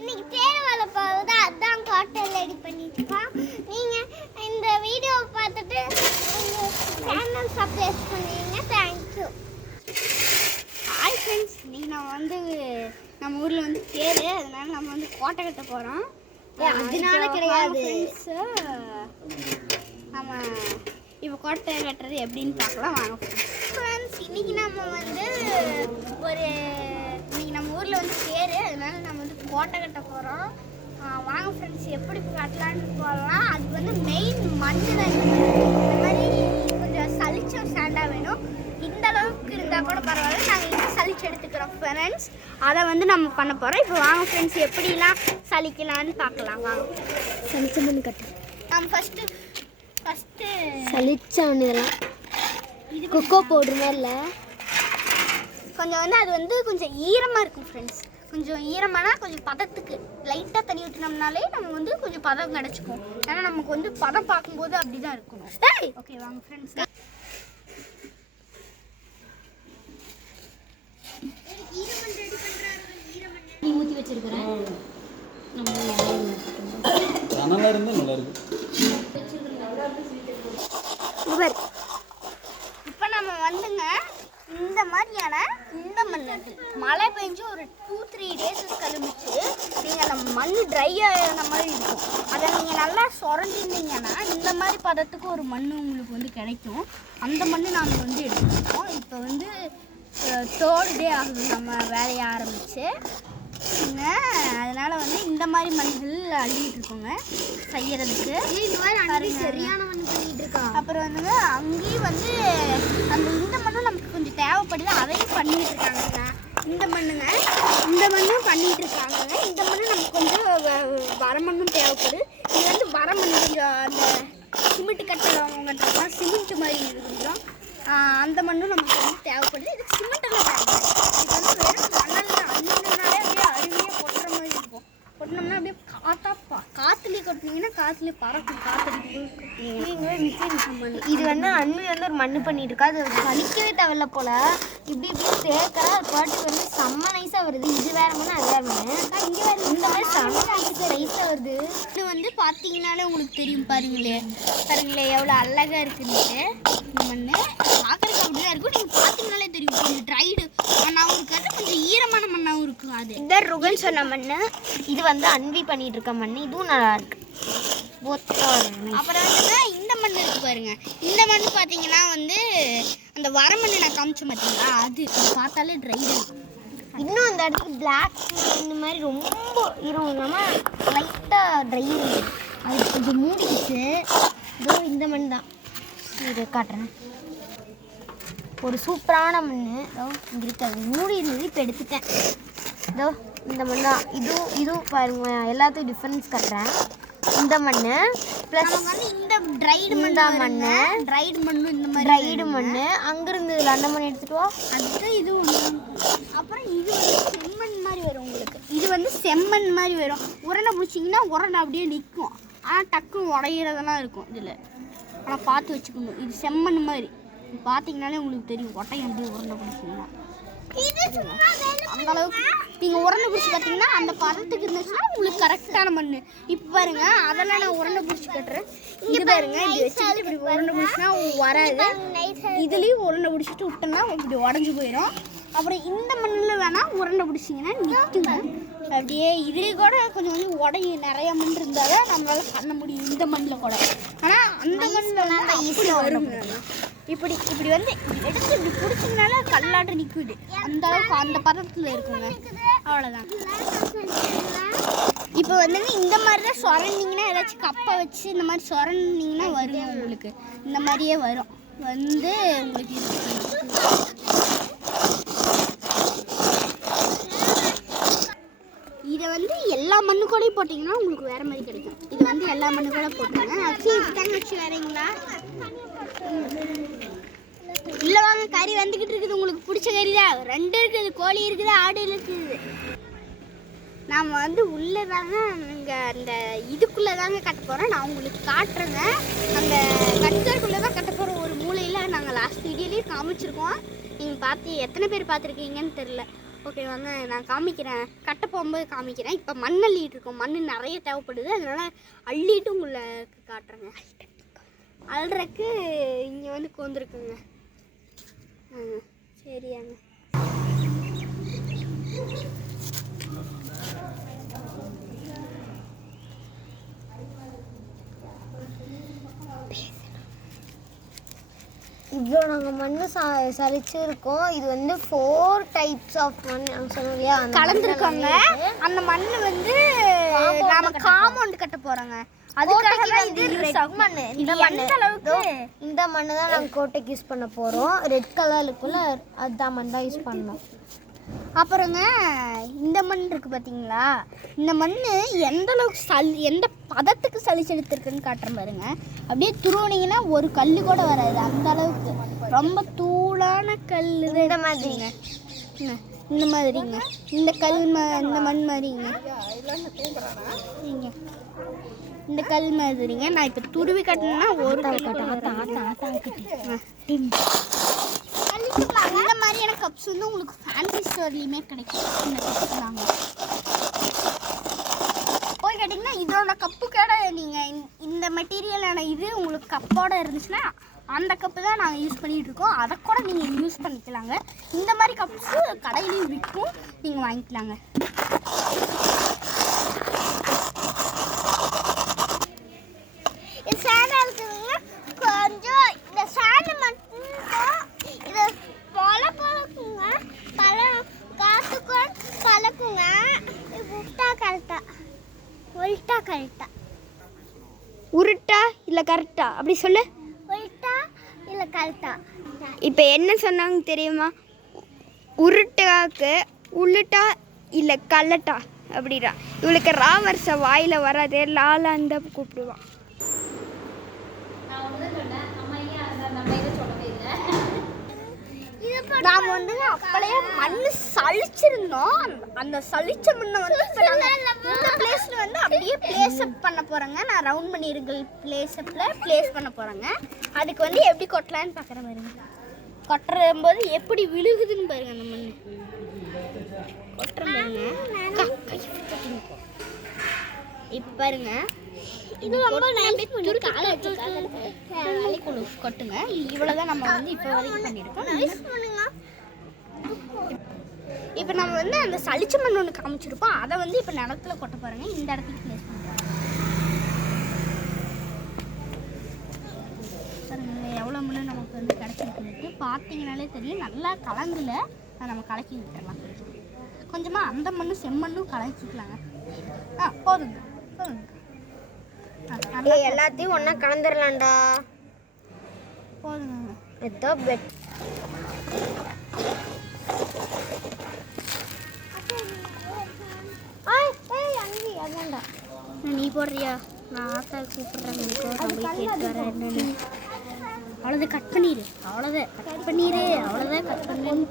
இன்னைக்கு தேர் வர போகுது, அதான் காட்டல் ரெடி பண்ணிட்டு இருக்கோம். நீங்க இந்த வீடியோவை பார்த்துட்டு சேனல் சப்ஸ்கிரைப் பண்ணுவீங்க. தேங்க்யூ. ஹாய் ஃப்ரெண்ட்ஸ், இன்னைக்கு நம்ம ஊரில் தேர், அதனால நம்ம கோட்டை கட்ட போகிறோம். அதனால கிடையாது நம்ம இப்போ கோட்டை கட்டுறது எப்படின்னு பார்க்கலாம் வாங்க ஃப்ரெண்ட்ஸ். இன்னைக்கு நம்ம நம்ம ஊரில் தேர், அதனால நம்ம கோட்டை கட்ட போகிறோம். வாங்க ஃப்ரெண்ட்ஸ், எப்படி கட்டலான்னு போகலாம். அது மெயின் மண்ணு தான். இந்த மாதிரி கொஞ்சம் சளிச்ச சாண்டாக வேணும். இந்த அளவுக்கு இருந்தால் கூட பரவாயில்ல, நாங்கள் இன்னும் சளிச்சு எடுத்துக்கிறோம் ஃப்ரெண்ட்ஸ். அதை நம்ம பண்ண போகிறோம். இப்போ வாங்க ஃப்ரெண்ட்ஸ், எப்படிலாம் சளிக்கலான்னு பார்க்கலாம். வாங்க. சளிச்ச மண் கட்டு நம்ம ஃபஸ்ட்டு சளிச்ச மண் இதெல்லாம் இது கொக்கோ பவுடர் மாதிரில கொஞ்சம் அது கொஞ்சம் ஈரமாக இருக்கும் ஃப்ரெண்ட்ஸ். கொஞ்சம் ஈரமானா கொஞ்சம் பதத்துக்கு லைட்டாக தண்ணி ஊற்றினோம்னாலே நம்ம கொஞ்சம் பதம் கிடச்சிக்கும். ஏன்னா நமக்கு பதம் பார்க்கும்போது அப்படி தான் இருக்கணும். ஓகே வாங்க ஃப்ரெண்ட்ஸ். ஊற்றி வச்சிருக்கிறேன். நல்லா இருந்து நல்லா இருக்கு. இப்போ நம்ம இந்த மாதிரியான இந்த மண் மழை பெஞ்சு ஒரு 2-3 days கழிச்சு நீங்கள் அந்த மண் ட்ரை ஆகிற மாதிரி இருக்கும். அதை நீங்கள் நல்லா சுரண்டிருந்தீங்கன்னா இந்த மாதிரி பதத்துக்கு ஒரு மண் உங்களுக்கு கிடைக்கும். அந்த மண் நாங்கள் எடுத்துக்கிட்டோம். இப்போ 3rd day ஆகுது நம்ம வேலையை ஆரம்பித்து. அதனால் இந்த மாதிரி மண்கள் அள்ளிட்டு இருக்கோங்க செய்யறதுக்கு. இந்த மாதிரி சரியான மண் பண்ணிட்டு இருக்கோம். அப்புறம் அங்கேயும் இந்த மண்ணும் நமக்கு கொஞ்சம் தேவைப்படுது, அதையும் பண்ணிட்டு இருக்காங்க. இந்த மண்ணும் பண்ணிட்டு இருக்காங்க. இந்த மண்ணு நமக்கு கொஞ்சம் வரமண்ணும் தேவைப்படுது. இது வரமண் கொஞ்சம் அந்த சிமெண்ட் கட்டுறவங்கன்றதுலாம் சிமெண்ட் மாதிரி கொஞ்சம் அந்த மண்ணும் நமக்கு தேவைப்படுது. இதுக்கு சிமெண்ட்டெல்லாம் தேவைப்படுது. இது வெறும் மணலில் அள்ளினாலே அப்படியே அருமையாக கொட்டுற மாதிரி இருக்கும். கொட்டினோம்னா அப்படியே காற்றுலேயே கொட்டினீங்கன்னா காற்றுலேயே பறக்கும். காற்றடிக்கும். இது அன்வி ஒரு மண்ணு பண்ணிட்டு இருக்கா. அது வலிக்கவே தேவையில்ல போல. இப்படி சேர்க்கறா பாட்டுக்கு செம்ம நைஸா வருது. இது வேற மண்ணு, அது வேற மண்ணு. இங்கே வேற இந்த மாதிரி செம்ம நைஸா வருது. இது பார்த்தீங்கன்னாலே உங்களுக்கு தெரியும். பாருங்களேன் எவ்வளோ அழகா இருக்குன்னு. இந்த மண்ணு பார்க்கறதுக்கு அப்படிதான் இருக்கும். நீங்கள் பார்த்தீங்கன்னாலே தெரியும். கொஞ்சம் ட்ரைடு மண்ணாகவும் இருக்காது, கொஞ்சம் ஈரமான மண்ணாகவும் இருக்கும். அது இந்த ருகன் சொன்ன மண்ணு. இது அன்வி பண்ணிட்டு இருக்க மண்ணு. இதுவும் நல்லா இருக்கு. அப்புறம் இந்த மண் இருக்கு பாருங்க. இந்த மண் பார்த்தீங்கன்னா அந்த வரமண்ணு நான் காமிச்சேன் பார்த்தீங்களா, அது பார்த்தாலே ட்ரைடு இருக்கும். இன்னும் அந்த இடத்துல பிளாக் இந்த மாதிரி ரொம்ப இல்லாமல் லைட்டாக ட்ரை இருக்குது. அது கொஞ்சம் மூடிடுச்சு. இதோ இந்த மண் தான். இது காட்டுறேன். ஒரு சூப்பரான மண் இதோ இங்கே இருக்காது. மூடி இருந்தது, இப்போ எடுத்துட்டேன். இதோ இந்த மண் தான். இதுவும் பாருங்க, எல்லாத்துக்கும் டிஃப்ரென்ஸ் காட்டுறேன். இந்த மண் ப்ளஸ் இந்த ட்ரைடு மண்ணு இந்த மாதிரி ட்ரைடு மண். அங்கேருந்து அந்த மண் எடுத்துகிட்டு வா. அதுக்கு இது ஒன்று. அப்புறம் இது செம்மண் மாதிரி வரும் உங்களுக்கு. இது செம்மண் மாதிரி வரும். உரண்டை பிடிச்சிங்கன்னா உரண்டை அப்படியே நிற்கும். ஆனால் டக்குன்னு உடையிறதெல்லாம் இருக்கும் இதில். ஆனால் பார்த்து வச்சுக்கணும். இது செம்மண் மாதிரி பார்த்தீங்கன்னாலே உங்களுக்கு தெரியும். ஒட்டையும் அப்படியே உரண்டை பிடிச்சிங்கன்னா அந்த அளவுக்கு நீங்கள் உரண்டை பிடிச்சி பார்த்தீங்கன்னா அந்த பதத்துக்கு இருந்துச்சுன்னா உங்களுக்கு கரெக்டான மண். இப்போ பாருங்க, அதெல்லாம் நான் உரண்டை பிடிச்சி கட்டுறேன். இங்கே பாருங்க, இப்படி வச்சுட்டு இப்படி உரண்டை பிடிச்சினா வராது. இதுலேயும் உரண்டை பிடிச்சிட்டு விட்டோம்னா இப்படி உடஞ்சி போயிடும். அப்புறம் இந்த மண்ணில் வேணால் உரண்டை பிடிச்சிங்கன்னா நிற்குங்க அப்படியே. இதுலேயே கூட கொஞ்சம் உடையும். நிறைய மண் இருந்தால் தான் நம்மளால் பண்ண முடியும் இந்த மண்ணில் கூட. ஆனால் அந்த மண்ணில் ஈஸியாக வரும். இப்படி எடுத்து இப்படி பிடிச்சிங்கனால கல்லாட்டு நிற்குது. அந்த அளவுக்கு அந்த பதத்தில் இருக்குங்க. அவ்வளோதான். இப்போ இந்த மாதிரி தான் சுரண்டிங்கன்னா, ஏதாச்சும் கப்பை வச்சு இந்த மாதிரி சுரண்டிங்கன்னா வருங்க உங்களுக்கு. இந்த மாதிரியே வரும். உங்களுக்கு இதை எல்லா மண்ணு கூடயும் போட்டிங்கன்னா உங்களுக்கு வேறு மாதிரி கிடைக்கும். இது எல்லா மண்ணு கூட போட்டுருங்க. வச்சு வரீங்களா? இல்லை வாங்க, கறி வந்துக்கிட்டு இருக்குது. உங்களுக்கு பிடிச்ச கறி தான். 2 இருக்குது. கோழி இருக்குது, ஆடு இருக்குது. நாம் உள்ளே தாங்க இங்கே அந்த இதுக்குள்ளே தாங்க கட்ட போகிறோம். நான் உங்களுக்கு காட்டுறேங்க. அந்த கட்டுக்குள்ளே தான் கட்ட போகிறோம். ஒரு மூலையில் நாங்கள் லாஸ்ட் வீடியோலேயே காமிச்சிருக்கோம். நீங்கள் எத்தனை பேர் பார்த்துருக்கீங்கன்னு தெரில. ஓகே வாங்க நான் காமிக்கிறேன், கட்ட போகும்போது காமிக்கிறேன். இப்போ மண் அள்ளிட்டு இருக்கோம், மண் நிறைய தேவைப்படுது, அதனால அள்ளிட்டு உங்களுக்கு காட்டுறேங்க. அள்ளுறக்கு இங்கே வந்து கோந்துருக்குங்க. சரியாங்க. இவ்வளோ நாங்கள் மண் சலிச்சிருக்கோம். இது வந்து 4 டைப்ஸ் ஆஃப் மண் நாங்கள் சொன்னோம் இல்லையா, கலந்துருக்கோங்க. அந்த மண் வந்து நாம காம்பவுண்ட் கட்ட போறோங்க. அதுக்காக தான் இது யூஸ் ஆகும். மண் இந்த எந்த அளவுக்கு இந்த மண் தான் நாங்கள் கோட்டைக்கு யூஸ் பண்ண போகிறோம். ரெட் கலருக்குள்ள அதுதான் மண் தான் யூஸ் பண்ணோம். அப்புறங்க இந்த மண் இருக்குது பார்த்தீங்களா, இந்த மண் எந்த அளவுக்கு எந்த பதத்துக்கு சளிச்சு எடுத்துருக்குன்னு காட்டுறேன் பாருங்க. அப்படியே துருவினீங்கன்னா ஒரு கல் கூட வராது, அந்த அளவுக்கு ரொம்ப தூளான கல். இந்த மாதிரிங்க, இந்த மாதிரிங்க, இந்த கல் இந்த மண் மாதிரிங்க, இந்த கல் மாதிரிங்க. நான் இப்போ துருவி கட்டினேன்னா ஒரு இந்த மாதிரியான கப்ஸ் வந்து உங்களுக்கு ஃபேன்சி ஸ்டோர்லேயுமே கிடைக்கும். இந்த கப்ஸ் தாங்க போய் கேட்டிங்கன்னா இதோட கப்பு கடை நீங்கள் இந்த மெட்டீரியலான இது உங்களுக்கு கப்போட இருந்துச்சுன்னா அந்த கப்பு தான் நாங்கள் யூஸ் பண்ணிகிட்டு இருக்கோம். அதை கூட நீங்கள் யூஸ் பண்ணிக்கலாங்க. இந்த மாதிரி கப்ஸு கடையிலையும் விற்கும், நீங்கள் வாங்கிக்கலாங்க. கொஞ்சம் இந்த சாணி மட்டும் இது பொழப்புங்க காத்துக்கும் கலக்குங்க. உருட்டா கரெக்டா உருட்டா இல்லை கரெக்டா அப்படி சொல்லு. உருட்டா இல்லை கரெக்டா. இப்போ என்ன சொன்னாங்க தெரியுமா? உருட்டாக்கு உள்ளட்டா இல்லை கல்லட்டா அப்படிடா. இவளுக்கு ராவர்ஸை வாயில் வராதே, லாலான் தான் கூப்பிடுவான். நாம் வந்து அப்படியே மண் சளிச்சிருந்தோம். அந்த சளிச்ச மண்ணை வந்து இந்த பிளேஸில் வந்து அப்படியே பிளேஸ் அப் பண்ண போகிறேங்க. நான் ரவுண்ட் பண்ணியிருக்கேன் பிளேஸ் பண்ண போகிறேங்க. அதுக்கு வந்து எப்படி கொட்டலான்னு பார்க்குற பாருங்க. கொட்டுற போது எப்படி விழுகுதுன்னு பாருங்க. அந்த மண் கொட்டுற பாருங்க. இப்போ பாருங்க, இது ரொம்ப கொட்டுங்க. இவ்வளோதான் நம்ம வந்து இப்போ வரைக்கும் பண்ணியிருக்கோம். இப்போ நம்ம வந்து அந்த சளிச்ச மண் ஒன்று காமிச்சிருப்போம், அதை வந்து இப்போ நிலத்துல கொட்ட பாருங்க. இந்த இடத்துக்கு பிளேஸ் பண்ணுறோம் பாருங்க. எவ்வளோ மண் நமக்கு வந்து கிடச்சிருக்கு பார்த்தீங்கனாலே தெரியும். நல்லா கலந்துல நம்ம கலக்கி விட்டுடலாம். கொஞ்சமாக அந்த மண்ணும் செம்மண்ணும் கலக்கிக்கலாங்க. போதுங்க போதுங்க. எல்லாத்தையும் ஒன்றா கலந்துடலாம்டா. போதுங்க. இதுதான் பெட். நீ போடுறியா? நான் ஆத்தா கூப்பிடுறேன். அவ்வளோதான் கட் பண்ணிடு. அவ்வளோதான் கட் பண்ணிடு.